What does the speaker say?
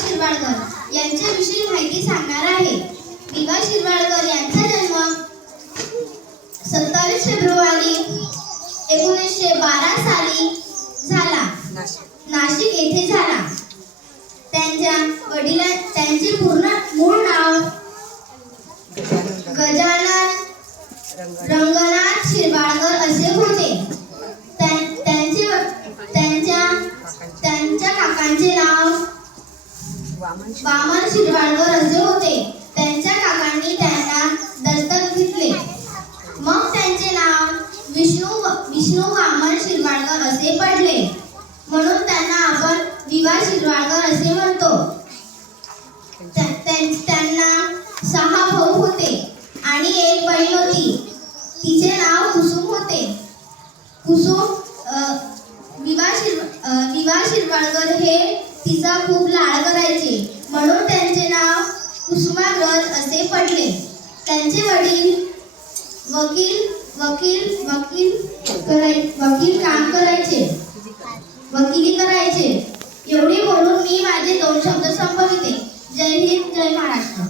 शिरवाडकर यांच्याविषयी माहिती सांगणार आहे। विवा शिरवाडकर यांचा जन्म 27 फेब्रुवारी 1912 साली झाला, नाशिक येथे झाला। त्यांचे पूर्ण मूळ नाव गजानन रंगनाथ शिरवाडकर असे होते। त्यांच्या काकांचे नाव वामन शिरवाडकर असे होते। त्यांच्या काकांनी त्यांना दत्तक घेतले, मग त्यांचे नाव विष्णू वामन शिरवाडकर असे पडले, म्हणून त्यांना आपण विवा शिरवाडकर असे म्हणतो। त्यांना 6 भाऊ होते आणि 1 बहीण होती, तिचे नाव कुसुम होते। विवा शिरवाडकर हे तिचा खूप लाड करायचे, म्हणून त्यांचे नाव कुसुमाग्रज असे पडले। त्यांचे वडील वकिली करायचे। एवढे बोलून मी माझे 2 शब्द संपविते। जय हिंद, जय महाराष्ट्र।